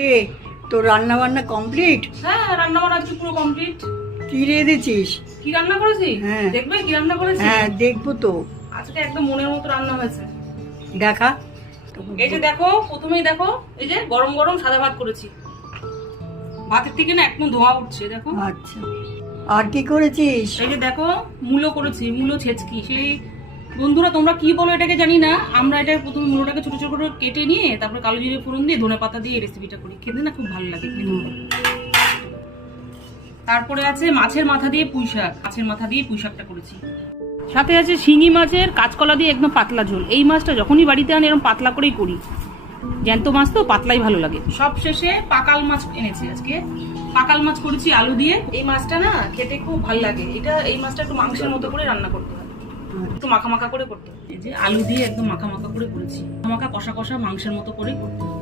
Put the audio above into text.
এ তোর রান্না বান্না কমপ্লিট? হ্যাঁ, রান্না বান্না আজকে পুরো কমপ্লিট। কি রেঁধেছিস? কি রান্না করেছি? হ্যাঁ। দেখবে কি রান্না করেছি? হ্যাঁ দেখবো তো। আজকে একদম মনের মতো রান্না হয়েছে। দেখা। এই যে দেখো, প্রথমেই দেখো, এই যে গরম গরম সাদা ভাত করেছি। ভাতের থেকে না একদম ধোঁয়া উঠছে, দেখো। আচ্ছা, আর কি করেছিস? এই যে দেখো, মূলো করেছি, মূলো ছেচকি। সেই বন্ধুরা তোমরা কি বলো এটাকে জানি না, আমরা এটা প্রথমে মূলোটাকে ছোট ছোট করে কেটে নিয়ে তারপরে কালো জিরে ফোড়ন দিয়ে ধনে পাতা দিয়ে এই রেসিপিটা করি। খেতে না খুব ভালো লাগে খেতে। তারপরে আছে মাছের মাথা দিয়ে পুঁই শাক, মাছের মাথা দিয়ে পুঁই শাকটা করেছি। সাথে আছে শিঙি মাছের কাঁচকলা দিয়ে একদম পাতলা ঝোল। এই মাছটা যখনই বাড়িতে আনি এরকম পাতলা করেই করি, জ্যান্ত মাছ তো পাতলাই ভালো লাগে। সব শেষে পাকাল মাছ এনেছি আজকে, পাকাল মাছ করেছি আলু দিয়ে। এই মাছটা না খেতে খুব ভালো লাগে। এই মাছটা একটু মাংসের মতো করে রান্না করতে হয়, একটু মাখা মাখা করে করতে হয়। এই যে আলু দিয়ে একদম মাখা মাখা করে করেছি, মাখা কষা কষা মাংসের মতো করেই করতে হয়।